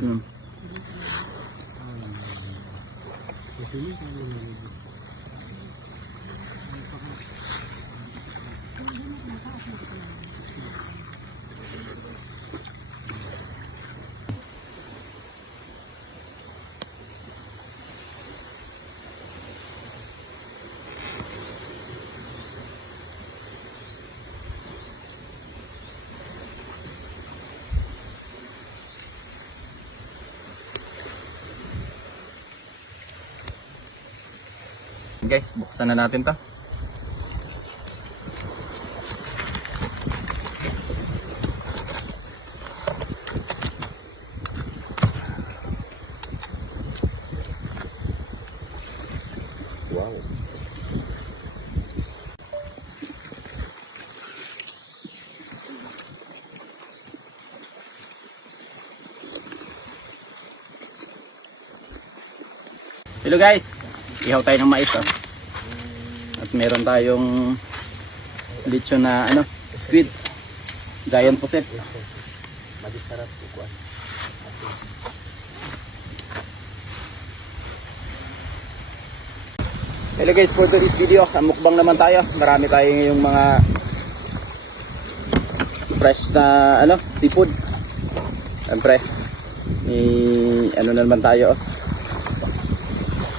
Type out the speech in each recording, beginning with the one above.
Hmm. Guys, buksan na natin to. Wow. Hello guys, ihaw tayo ng mais oh. At meron tayong lechon na ano, squid, giant puset. Masarap po. Hello guys, for today's video, mukbang naman tayo. Marami tayong ngayong mga fresh na ano, seafood. Siyempre, ano na naman tayo oh.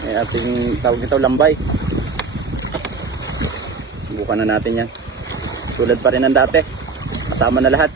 May ating tawag nito, lambay. Subukan na natin yan. Tulad pa rin ng dati. Kasama na lahat.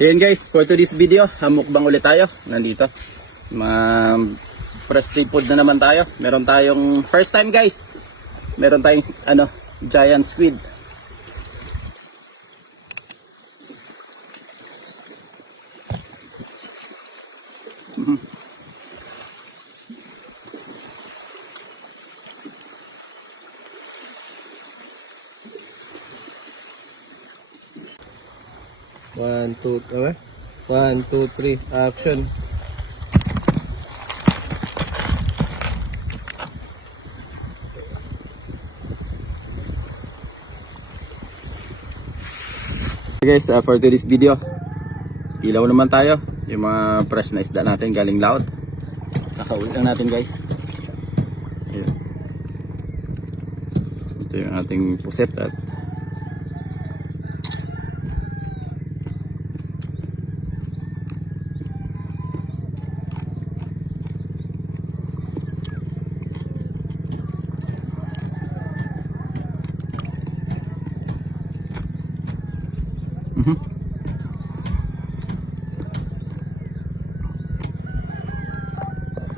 Ayan guys, for today's video, mukbang ulit tayo. Nandito, mga fresh seafood na naman tayo. Meron tayong first time guys. Meron tayong ano, giant squid. One, two, three, action. Guys, for today's video, ilaw naman tayo. Yung mga fresh na isda natin galing laot. Kakauwi lang natin guys. Ayun. Ito yung ating puset at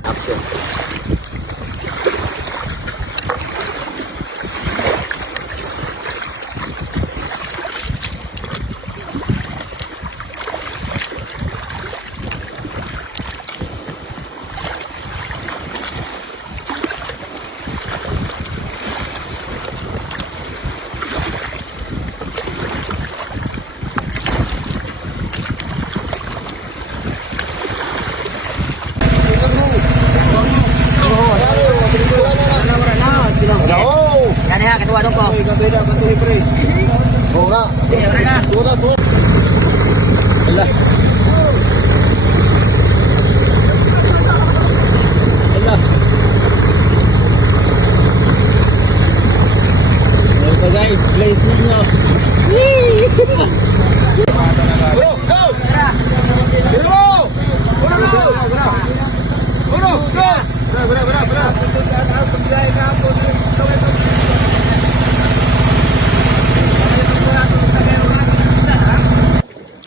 action. Kaniha ketua dong ko. Kabeda, katuloy pre. Oo nga. Tuwa. Ala. Ala. Ito guys, place ninyo. Bro, go! Bro! Bro, go! Bra.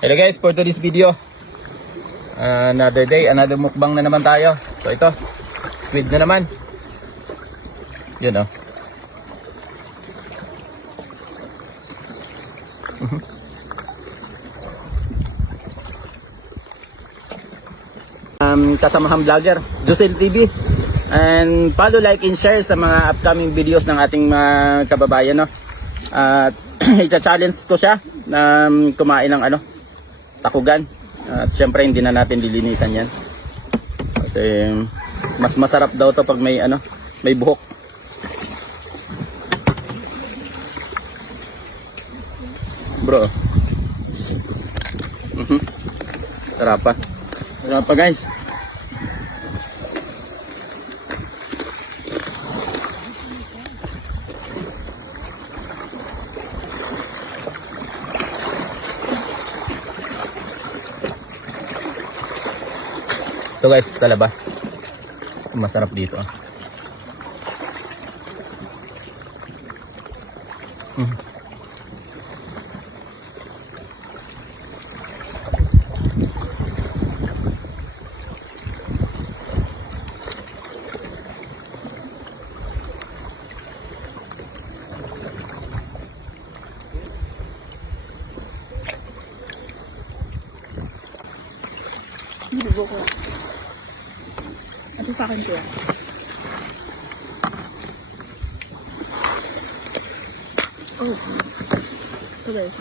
Hello guys, for today's video, another day, another mukbang na naman tayo. So ito, squid na naman. Yun oh. kasamahang vlogger, Josel TV. And follow, like, and share sa mga upcoming videos ng ating mga kababayan, no? At i-challenge ko siya na kumain ng takugan. At syempre hindi na natin lilinisan yan. Kasi mas masarap daw to pag may may buhok. Bro. Sarap pa. Sarap pa, guys. Ito guys, talaba. Masarap dito. Bibo ko. Ito sa akin siya. Oh. Ito guys.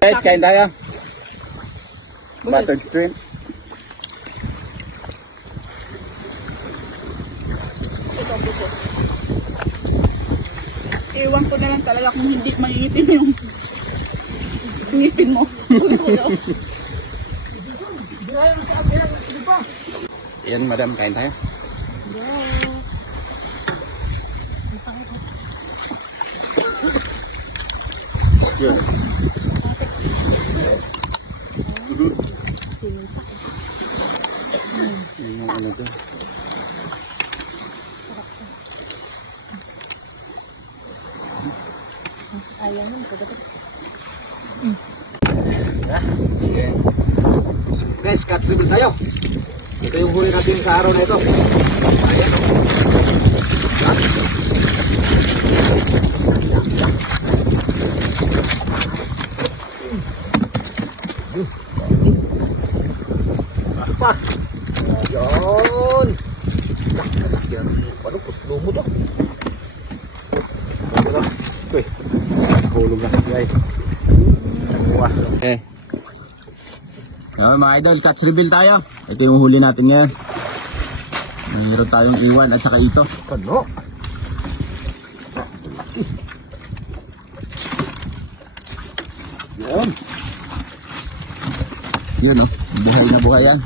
Guys, kain tayo. Buttered shrimp. Ito ang buso. Ewan ko na lang talaga kung hindi mangingitim yung ngipin mo. Yan, madam, kain tayo. Yun. Yung ano to. Ayaw mo, pagdating. Sige. Guys, cut dribble tayo. Ito yung huli natin sa araw na ito. Ayan o. Apa? Ayan. Yan. Ano, kuslo mo to? Uy. Kulog na. Guys. Okay. Mga idol, catch reveal tayo. Ito yung huli natin ngayon. Mayroon tayong iwan at saka ito. Ano? Yan. Yun o, buhay na buhay yan.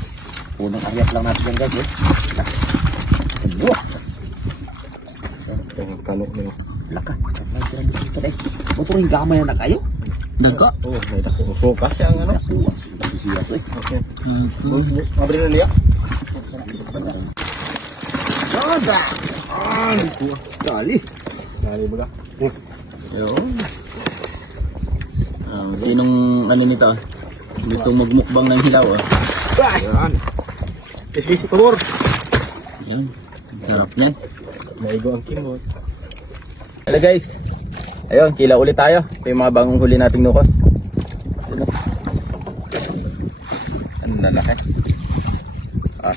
Unang aryat lang natin yan guys. Ano? Ang kanok na yun. Laka. May tirang dito dahil. Motor yung gamay na kayo. Dagko. Oo, may dako. Sukas siya ang ano. Sisiya to eh. Okay. Mabri na niya. Sada! Ay, kuha. Dali. Dali mo na. Yun. Sinong ano nito? Gusto magmukbang ng hilaw ah. Ayan. Kiss-kiss, por favor. Yan. Sarap niyan. Maigo ang kimot. Hello guys. Ayun, kila ulit tayo. Ito yung mga bagong huli nating nukos. Ano? Ano lalaki? Ah.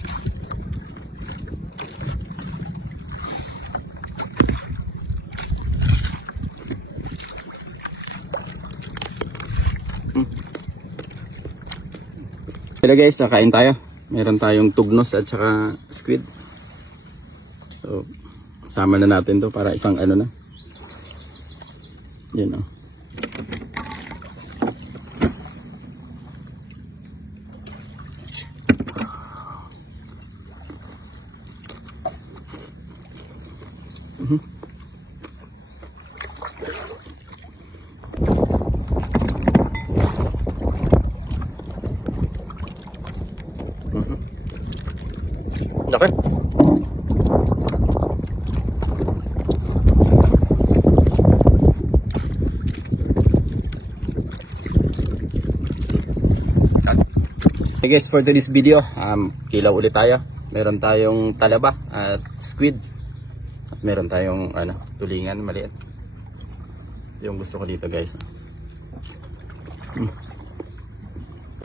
Hello guys, kakain tayo. Meron tayong tugnos at saka squid. So, sama na natin to para isang ano na. Yun o. Laki. Hey guys, for today's video, kilaw ulit tayo. Meron tayong talaba at squid. At meron tayong tulingan maliit. Yung gusto ko dito guys.